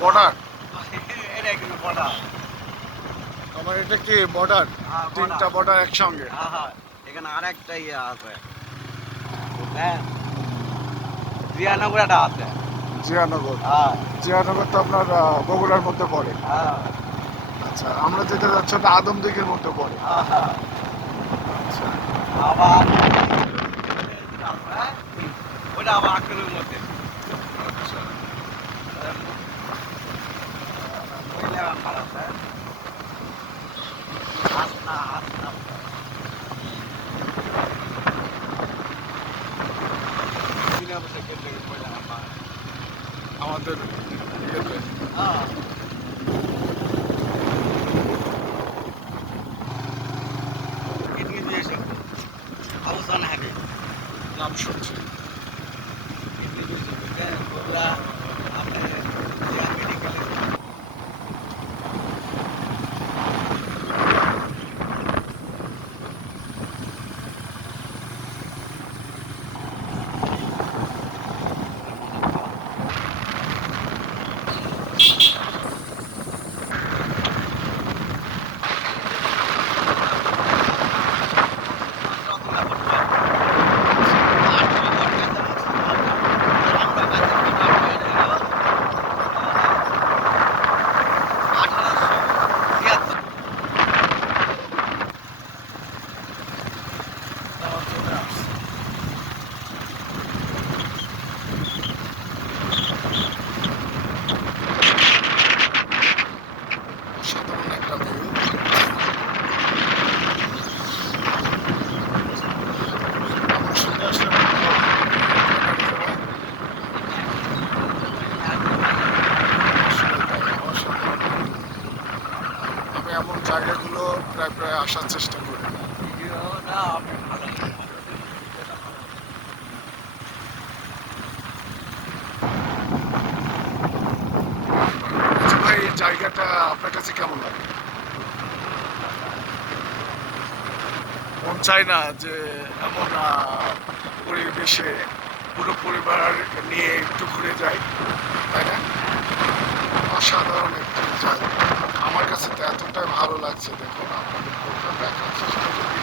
Border? এটা কিন্তু border. আমার এটা কি বর্ডার? হ্যাঁ, তিনটা বর্ডার একসঙ্গে? হ্যাঁ হ্যাঁ, এখানে আরেকটা ইয়ে আছে, বুঝলেন? জিয়ানগর একটা আছে। জিয়ানগর? হ্যাঁ জিয়ানগর তো আপনার বগুড়ার মধ্যে পড়ে। হ্যাঁ আচ্ছা, আমরা যেটা যাচ্ছি ওটা আদমদীঘির মধ্যে পড়ে। হ্যাঁ হ্যাঁ। আচ্ছা আবার ওইটা আবার আক্রমের মধ্যে। আচ্ছা। ওই জায়গা ভালো আছে। হাসনা হাসনা। বিনা পয়সা কেটে ওই জায়গা ভালো। আমাদের ইয়েতে হ্যাঁ। কিডনি দিয়েছে অবস্থান হবে। নাম শুনছি। কিডনি দিয়েছে বুঝলেন? ওগুলা আপনার মেডিকেলে আমার চলে আসছে। অসাধারণ একটা ভিউ। আমার শুনতে আসলে ভালো লাগে। আসলে তাই, অসাধারণ। আমি এমন জায়গাগুলো প্রায় প্রায় আসার চেষ্টা করি। ভিডিওটা আপনি ভালো আচ্ছা ভাই, এই জায়গাটা আপনার কাছে কেমন লাগে? মন চায় না যে এমন পরিবেশে পুরো পরিবার নিয়ে একটু ঘুরে যাই, তাই না? অসাধারণ একটি জায়গা। আমার কাছে তো এতটাই ভালো লাগছে, দেখুন আপনাদের পুরোটা দেখার চেষ্টা করি।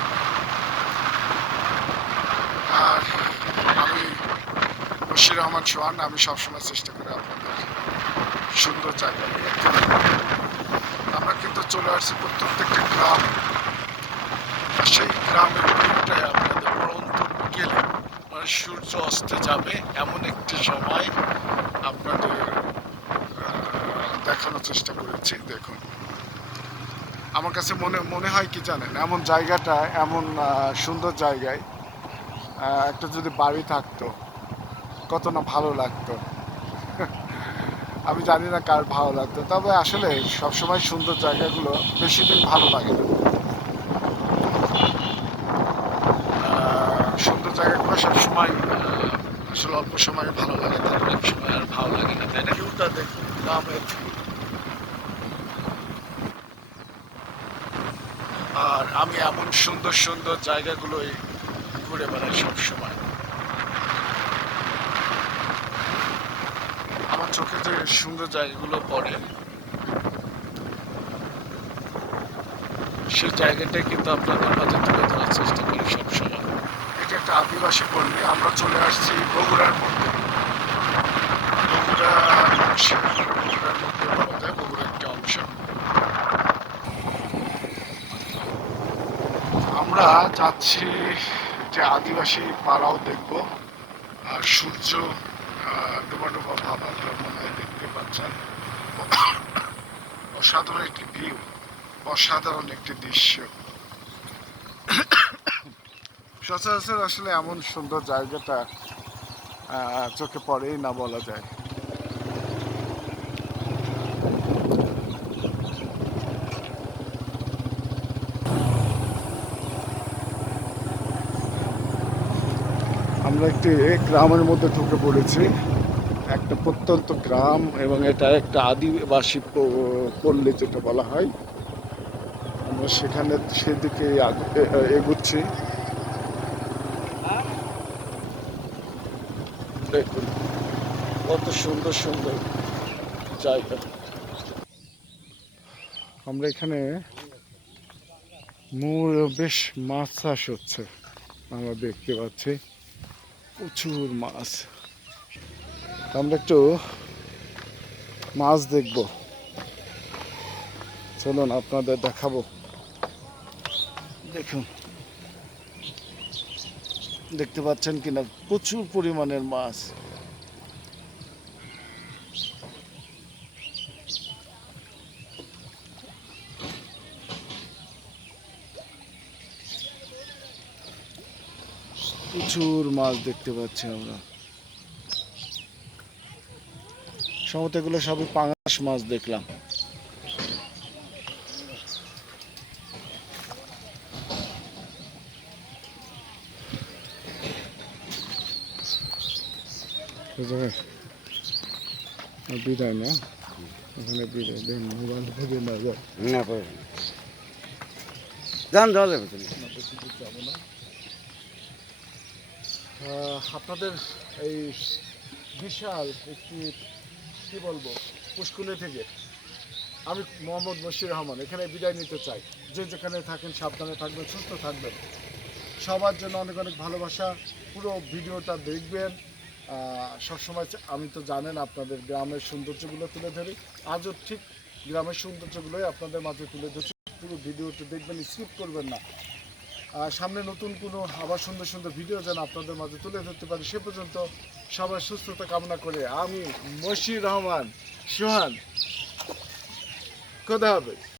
আর আমি বশির রহমান সোহান, আমি সবসময় চেষ্টা করি আপনাদের সুন্দর জায়গা নিয়ে তুলে ধরতে। আমরা কিন্তু চলে আসছি প্রত্যেকটা গ্রাম, আর সেই গ্রামের ভিউটাই আপনাদের পরন্ত বিকেলে মানে সূর্য অস্তে যাবে এমন একটি সময় আপনাদের দেখানোর চেষ্টা করেছি। দেখুন, আমার কাছে মনে মনে হয় কি জানেন, এমন জায়গাটা, এমন সুন্দর জায়গায় একটা যদি বাড়ি থাকতো কত না ভালো লাগতো। আমি জানি না কার ভালো লাগতো, তবে আসলে সবসময় সুন্দর জায়গাগুলো বেশি দিন ভালো লাগে না। সুন্দর জায়গাগুলো সবসময় আসলে অল্প সময় ভালো লাগে, তারপর এক সময় আর ভালো লাগে না, তাই না? ভিউটা দেখুন, গ্রামের ভিউ। আর আমি এমন সুন্দর সুন্দর জায়গাগুলোই ঘুরে বেড়াই সবসময়। আমার চোখে যে সুন্দর জায়গাগুলো পড়ে সেই জায়গাটাই কিন্তু আপনাদের মাঝে তুলে ধরার চেষ্টা করি সবসময়। এটা একটা আদিবাসী পল্লী, আমরা চলে আসছি বগুড়ার মধ্যে। বগুড়া বগুড়ার মধ্যে বলা যায়, বগুড়ার একটা অংশ। আমরা যাচ্ছি যে আদিবাসী পাড়াও দেখবো, আর সূর্য ডোবা ডোবা ভাব আপনারা মনে হয় দেখতে পাচ্ছেন। অসাধারণ একটি ভিউ, অসাধারণ একটি দৃশ্য। সচরাচর আসলে এমন সুন্দর জায়গাটা চোখে পড়েই না বলা যায়। আমরা একটি গ্রামের মধ্যে ঢুকে পড়েছি, একটা প্রত্যন্ত গ্রাম, এবং এটা একটা আদিবাসী পল্লী যেটা বলা হয়। আমরা সেখানে সেদিকে এগুচ্ছি। দেখুন কত সুন্দর সুন্দর জায়গা। আমরা এখানে বেশ মাছ চাষ হচ্ছে, আমরা দেখতে পাচ্ছি প্রচুর মাছ। আমরা একটু মাছ দেখব, চলুন আপনাদের দেখাবো। দেখুন, দেখতে পাচ্ছেন কিনা প্রচুর পরিমাণের মাছ। প্রচুর মাছ দেখতে পাচ্ছি আমরা। সম্ভবত এগুলো সবই পাঙাশ মাছ দেখলাম। বিদায় না, ওখানে বিদায় দেন, মোবাইল থেকে না যায় না পারে যান যাওয়া যাবে তো। যাবো না। আপনাদের এই বিশাল একটি কি বলবো পুষ্কুনি থেকে আমি মোহাম্মদ বশির রহমান এখানে বিদায় নিতে চাই। যে যেখানে থাকেন সাবধানে থাকবেন, সুস্থ থাকবেন। সবার জন্য অনেক অনেক ভালোবাসা। পুরো ভিডিওটা দেখবেন। সবসময় আমি তো জানেন আপনাদের গ্রামের সৌন্দর্যগুলো তুলে ধরি, আজও ঠিক গ্রামের সৌন্দর্যগুলোই আপনাদের মাঝে তুলে ধরছি। পুরো ভিডিওটা দেখবেন, স্কিপ করবেন না। সামনে নতুন কোনো আবার সুন্দর সুন্দর ভিডিও যেন আপনাদের মাঝে তুলে ধরতে পারি। সে পর্যন্ত সবার সুস্থতা কামনা করে আমি বশির রহমান সোহান, খোদা হাফেজ।